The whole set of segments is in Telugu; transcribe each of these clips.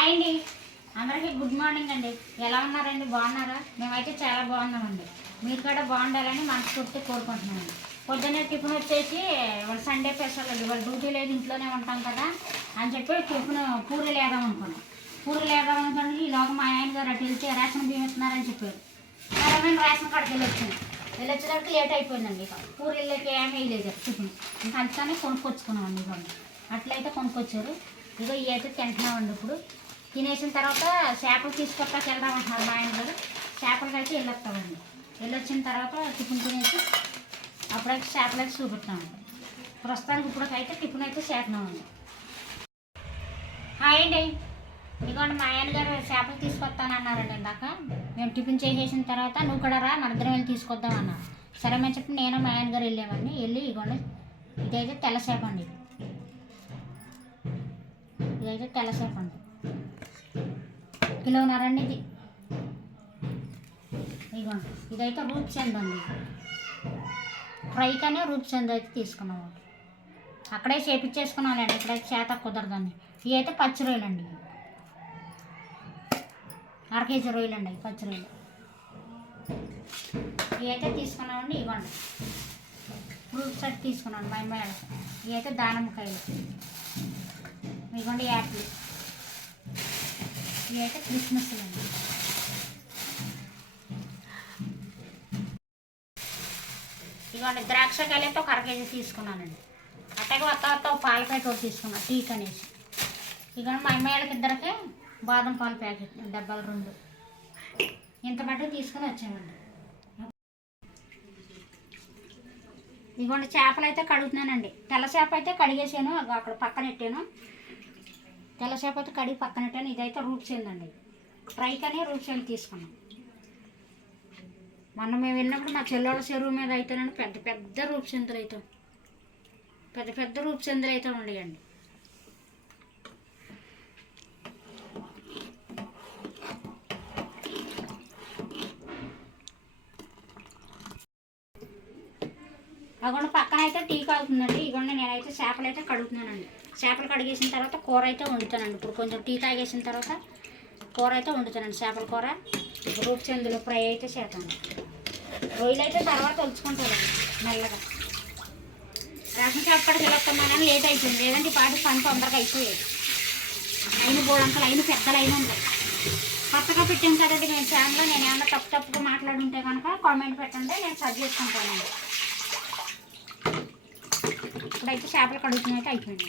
హాయ్ అండి. అందరికీ గుడ్ మార్నింగ్ అండి. ఎలా ఉన్నారండి? బాగున్నారా? మేమైతే చాలా బాగున్నామండి. మీరు కూడా బాగుండాలని మనస్ఫూర్తి కోరుకుంటున్నాను పొద్దున్నే టిఫిన్ వచ్చేసి వాళ్ళు సండే స్పెషల్ అండి. ఇవాళ డ్యూటీ లేదు ఇంట్లోనే ఉంటాం కదా అని చెప్పి టిఫిన్ పూరి వేద్దాం అనుకున్నాం. పూరీలు వేద్దాం అనుకోండి ఈలోగా మా ఆయన గారు అటు వెళ్తే రేషన్ బియ్యం ఇస్తున్నారని చెప్పారు. సరే మేము రేషన్ కార్డుకి వెళ్ళి వచ్చినాం వెళ్ళి వచ్చేసరికి లేట్ అయిపోయిందండి ఇక. పూరీలకి ఏమీ వేయలేదు టిఫిన్. ఇంకా అందుకని కొనుక్కొచ్చుకున్నామండి ఇవ్వండి అట్లయితే కొనుక్కొచ్చారు. ఇగో ఇవి అయితే తింటున్నామండి ఇప్పుడు. తినేసిన తర్వాత చేపలు తీసుకొస్తాకి వెళ్దాం అంటున్నారు మా ఆయన గారు. చేపలకి అయితే వెళ్ళొస్తామండి. వెళ్ళొచ్చిన తర్వాత టిఫిన్ తినేసి అప్పుడైతే చేపలకి చూపెట్టామండి ప్రస్తుతానికి ఇప్పటికైతే టిఫిన్ అయితే చేస్తున్నామండి. హాయ్ అండి. ఇదిగోండి మా ఆయన గారు చేపలు తీసుకొస్తానన్నారండి ఇందాక. మేము టిఫిన్ చేసేసిన తర్వాత నువ్వు కూడా రా మన ఇద్దరం వెళ్ళి తీసుకొద్దాం అన్నారు. సరే మేము చెప్పి నేను మా ఆయన గారు వెళ్ళామండి. వెళ్ళి ఇదిగోండి ఇదైతే తెల్ల చేప అండి. ఇదైతే తెల్ల చేప అండి. కిలోన్నరండి ఇది ఇదిగోండి ఇదైతే రూప్చంద్ అండి ఫ్రై కానీ రూప్ అయితే తీసుకున్నాం అక్కడే చేపించేసుకున్నానండి ఇక్కడ చేత కుదరదండి. ఇవి అయితే పచ్చి రొయ్యలు అండి అర కేజీ రొయ్యలు అండి పచ్చి రొయ్యలు. ఇవి అయితే తీసుకున్నామండి ఇవ్వండి ఫ్రూట్ సెట్ తీసుకున్నాను మా అమ్మాయి ఇవి అయితే దానిమ్మకాయలు. ఇవ్వండి యాపిల్. ఇవి అయితే క్రిస్మస్ అండి ఇవ్వండి ద్రాక్షకాయలు అయితే ఒక అరకేజీ తీసుకున్నానండి. అట్టగా వత్త వత్త ఒక పాల ప్యాకెట్ తీసుకున్నాను టీక్ అనేసి ఇవ్వండి మా అమ్మాయిలకి ఇద్దరికి బాదం పాలు ప్యాకెట్ డబ్బాలు రెండు. ఇంత మటుకు తీసుకొని వచ్చామండి. ఇదిగోండి చేపలు అయితే కడుగుతున్నానండి. తెల్ల చేప అయితే కడిగేసాను అక్కడ పక్కన పెట్టాను. తెల్ల చేప కడిగి పక్కనట్టు ఇదైతే రూప్ చెందండి ఫ్రై కానీ రూప్ తీసుకున్నాం. మొన్న మేము వెళ్ళినప్పుడు మా చెల్లెళ్ళ చెరువు మీద అయితేనండి పెద్ద పెద్ద రూప్ చెందులు అయితే పెద్ద పెద్ద రూప్ చెందులు అయితే ఉండేయండి. అగొండ పక్కన అయితే టీ కాగుతుందండి ఇగోండి నేనైతే చేపలు అయితే కడుగుతున్నానండి. చేపలు కడిగేసిన తర్వాత కూర అయితే వండుతానండి. ఇప్పుడు కొంచెం టీ తాగేసిన తర్వాత కూర అయితే వండుతానండి చేపల కూర. రూప్ చెందులు ఫ్రై అయితే చేస్తాను. రొయ్యలు అయితే తర్వాత ఒలుచుకుంటానండి మెల్లగా. రేషన్ షాప్ కాడికి వెళ్ళొస్తున్నానని లేట్ అయిపోయింది. లేదంటే ఈ పాటి పని తొందరగా అయిపోయేది. లైన్ బోడంకలు లైన్ పెద్ద లైన్ ఉంటాయి కొత్తగా పెట్టాను కదండి నేను ఛానల్లో నేను ఏమన్నా తప్పు తప్పుగా మాట్లాడుంటే కనుక కామెంట్ పెట్టండి నేను సర్చ్ చేసుకుంటానండి. ఇప్పుడైతే చేపలు కడుగుతున్నట్టు అయిపోయింది.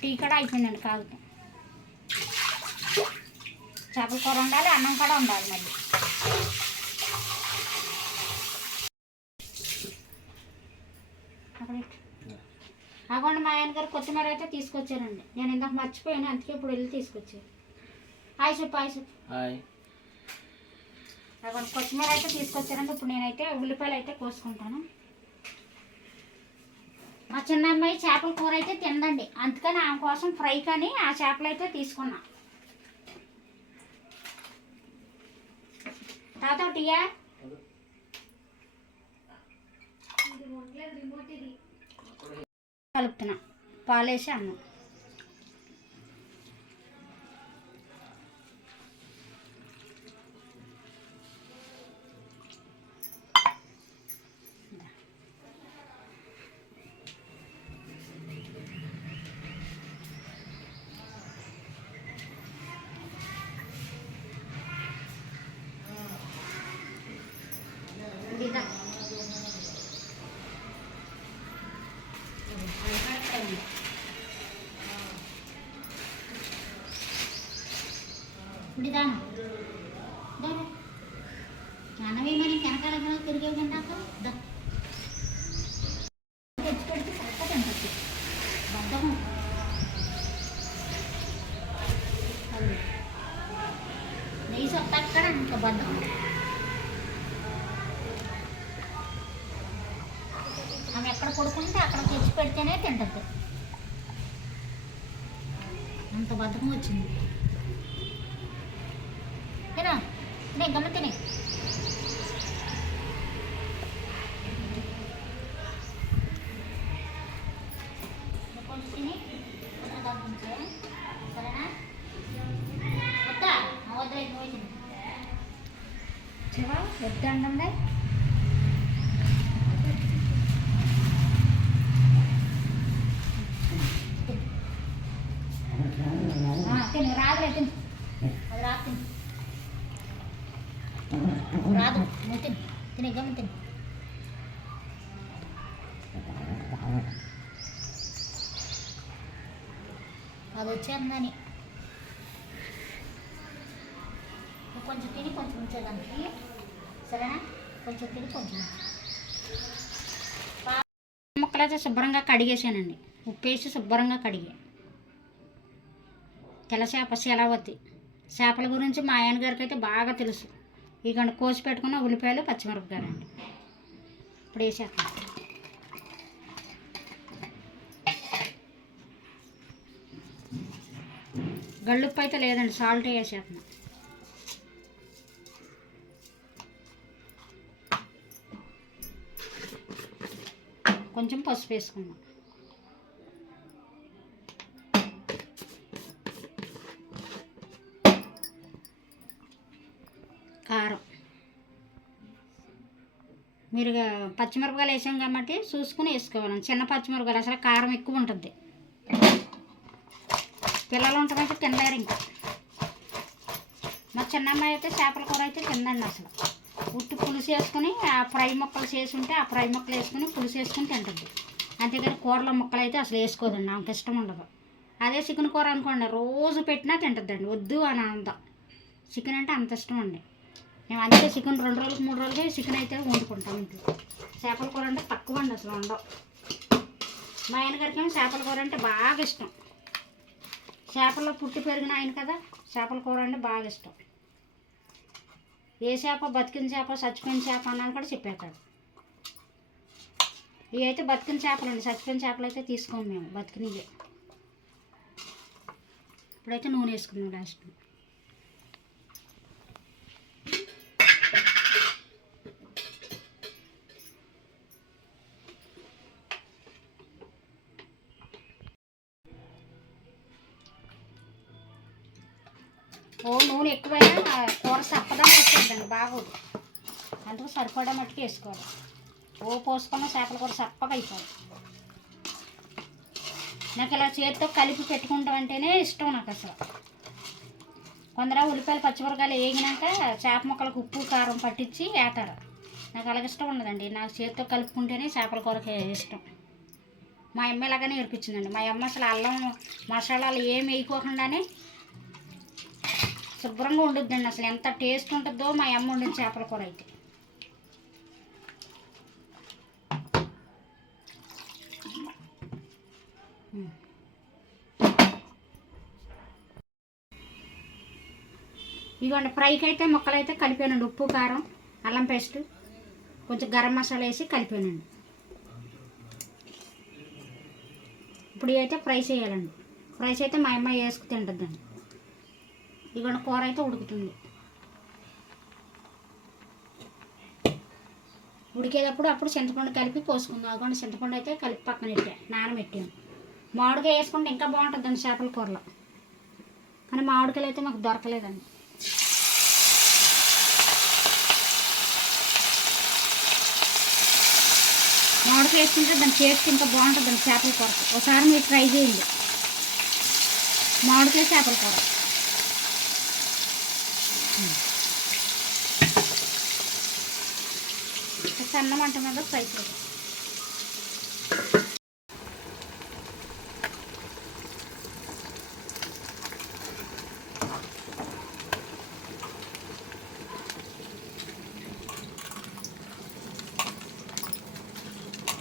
టీ కూడా అయిపోయిందండి కాదు చేపల కూర ఉండాలి అన్నం కూడా ఉండాలి మళ్ళీ. అగోండి మా ఆయన గారు కొత్తిమీర అయితే తీసుకొచ్చారండి. నేను ఇందాక మర్చిపోయాను అందుకే ఇప్పుడు వెళ్ళి తీసుకొచ్చాను హాయ్ చెప్పు హాయ్ చెప్పు. అగోండి కొత్తిమీర అయితే తీసుకొచ్చారండి. ఇప్పుడు నేనైతే ఉల్లిపాయలు అయితే కోసుకుంటాను. మా చిన్న అమ్మాయి చేపల కూర అయితే తిందండి. అందుకని ఆమె కోసం ఫ్రై కానీ ఆ చేపలు అయితే తీసుకున్నా. తాత టీయా కలుపుతున్నా. పాలేసి అన్నం. పెడితేనే తింటుంది. అంత బద్ధకం వచ్చింది తినా తినే గమ్మ తినే కొంచెం తిని కొంచెం తగ్గించే సరేనా వద్దండి తిను రాదులే తిను అది రాదు తిను రాదు నువ్వు తిను అది వచ్చేందని కొంచెం తిని కొంచెం ఉంచేదానికి. సరేనా? కొంచెం తిని కొంచెం ఉంచు. పా- ముక్కలైతే శుభ్రంగా కడిగేసానండి. ఉప్పు వేసి శుభ్రంగా కడిగా. తెల చేప శీలావతి. చేపల గురించి మా ఆయన గారికి అయితే బాగా తెలుసు. ఇక కోసి పెట్టుకున్న ఉల్లిపాయలు పచ్చిమిరపకాయలు అండి. ఇప్పుడు వేసేస్తాం. గళ్ళుప్పు అయితే లేదండి సాల్ట్ వేసేస్తున్నాం కొంచెం పసుపు వేసుకుందాం. మీరు పచ్చిమిరపకాయలు వేసాం కాబట్టి చూసుకుని వేసుకోవాలి. చిన్న పచ్చిమిరపకాయలు అసలు కారం ఎక్కువ ఉంటుంది. పిల్లలు ఉంటామైతే తినలేరు ఇంకా. మా చిన్నమ్మాయి అయితే చేపల కూర అయితే తిందండి అసలు. ఉట్టు పులుసు వేసుకుని ఆ ఫ్రై ముక్కలు చేసి ఉంటే ఆ ఫ్రై ముక్కలు వేసుకుని పులుసు వేసుకుని తింటుంది. అంతేగాని కూరలో ముక్కలు అయితే అసలు వేసుకోదండి ఆమెకి ఇష్టం ఉండదు. అదే చికెన్ కూర అనుకోండి రోజు పెట్టినా తింటుందండి వద్దు అని అంత చికెన్ అంటే అంత ఇష్టం అండి. మేము అందుకే చికెన్ రెండు రోజులకు మూడు రోజులకి చికెన్ అయితే వండుకుంటాం ఇంట్లో. చేపల కూర అంటే తక్కువ అండి అసలు ఉండవు మా ఆయనగారికి ఏమో చేపల కూర అంటే బాగా ఇష్టం. చేపల్లో పుట్టి పెరిగిన ఆయన కదా చేపల కూర అంటే బాగా ఇష్టం. ఏ చేప బతికిన చేప చచ్చిపోయిన చేప అన్నాను కూడా చెప్పేస్తాడు. ఇవి అయితే బతికిన చేపలు అండి చచ్చిపోయిన చేపలు అయితే తీసుకోము మేము బతికినవి. ఇప్పుడైతే నూనె వేసుకున్నాం లాస్ట్ ఓ నూనె ఎక్కువైనా కూర చప్పదాన్ని వచ్చేద్దండి బాగోదు. అందుకు సరిపడా మట్టుకు వేసుకోవాలి. ఓ పోసుకున్న చేపల కూర చప్పగా అయిపోదు. నాకు ఇలా చేతితో కలిపి పెట్టుకుంటాం అంటేనే ఇష్టం నాకు అసలు. కొందరు ఉల్లిపాయలు పచ్చిమిరకాయలు వేగినాక చేప ముక్కలకు ఉప్పు కారం పట్టించి వేతారు. నాకు అలాగ ఇష్టం ఉండదండి. నాకు చేతితో కలుపుకుంటేనే చేపల కూరకి ఇష్టం. మా అమ్మ ఇలాగనే నేర్పించిందండి. మా అమ్మ అసలు అల్లం మసాలాలు ఏం వేయకోకుండానే శుభ్రంగా ఉండుద్దండి. అసలు ఎంత టేస్ట్ ఉంటుందో మా అమ్మ వండిన చేపల కూర అయితే. ఉమ్. ఇదిగోండి ఫ్రైకి అయితే ముక్కలైతే కలిపానండి. ఉప్పు కారం అల్లం పేస్ట్ కొంచెం గరం మసాలా వేసి కలిపానండి. ఇప్పుడు అయితే ఫ్రై చేయాలండి. ఫ్రైస్ అయితే మా అమ్మాయి వేసుకు తింటుందండి. ఇదిగోండి కూర అయితే ఉడుకుతుంది ఉడికేటప్పుడు అప్పుడు చింతపండు కలిపి పోసుకుందాం అదిగోండి చింతపండు అయితే కలిపి పక్కన పెట్టా నానబెట్టాను మామిడికాయ వేసుకుంటే ఇంకా బాగుంటుందండి చేపల కూరలో కానీ మామిడికాయలు అయితే మాకు దొరకలేదండి మామిడికాయ వేసుకుంటే దాని టేస్ట్ ఇంకా బాగుంటుందండి చేపల కూర ఒకసారి మీరు ట్రై చేయండి మామిడికాయ చేపల కూర సన్న మంట మీద ఫ్రై చేయాలి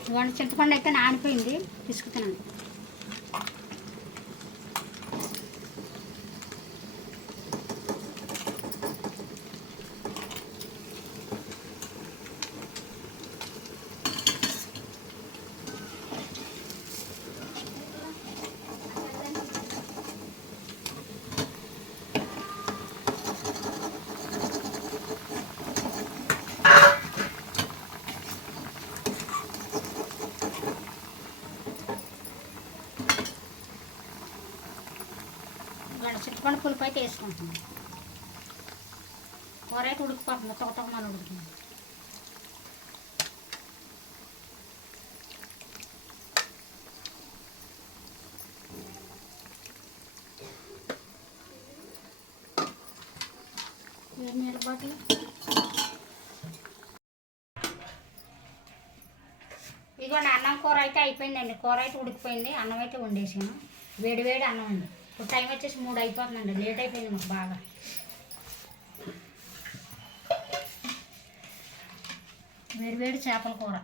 ఇవాళ చింతపండు అయితే నానిపోయింది పిసుకుతున్నాను చింతపండు చింతపండు పులుపు అయితే వేసుకుంటున్నాం కూర అయితే ఉడికిపోతుంది తొక్క ఉడుకుతుంది. ఇదిగోండి అన్నం కూర అయితే అయిపోయిందండి. కూర అయితే ఉడికిపోయింది. అన్నం అయితే వండేసాను. వేడి వేడి అన్నం అండి టైం వచ్చేసి మూడు అయిపోతుందండి. లేట్ అయిపోయింది మాకు బాగా. వేడి వేడి చేపల కూర.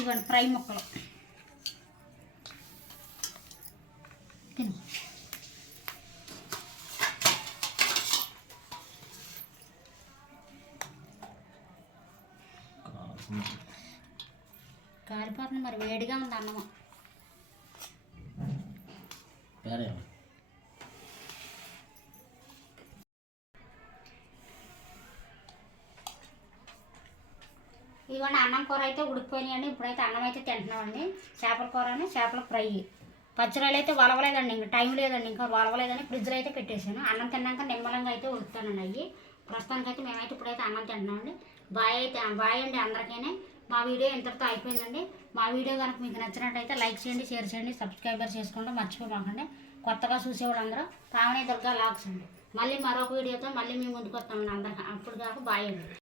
ఇవ్వండి ఫ్రై ముక్కలు తిను కారిపోతుంది మరి వేడిగా ఉంది అన్నం వేరే ఇదిగోండి అన్నం కూర అయితే ఉడికిపోయినాయండి. ఇప్పుడైతే అన్నం అయితే తింటున్నామండి. చేపల కూరని చేపల ఫ్రై. పచ్చరాలు అయితే వలవలేదండి ఇంకా టైం లేదండి ఇంకా వలవలేదని ఫ్రిడ్జ్లో అయితే పెట్టేశాను. అన్నం తిన్నాక నిమ్మలంగా అయితే ఉడుకుతానండి అవి ప్రస్తుతానికి అయితే మేమైతే ఇప్పుడైతే అన్నం తింటున్నామండి. బాయ్ అయితే బాయ్ అండి అందరికీ మా వీడియో ఇంతటితో అయిపోయిందండి. మా వీడియో కనుక మీకు నచ్చినట్టయితే లైక్ చేయండి షేర్ చేయండి సబ్స్క్రైబర్ చేసుకోండి మర్చిపోమాకండి. కొత్తగా చూసేవాళ్ళందరూ పావనే దుర్గా లాక్స్ అండి. మళ్ళీ మరొక వీడియోతో మళ్ళీ మేము ముందుకు వస్తామండి అందరికీ. అప్పుడు దాకా బాయ్ అండి.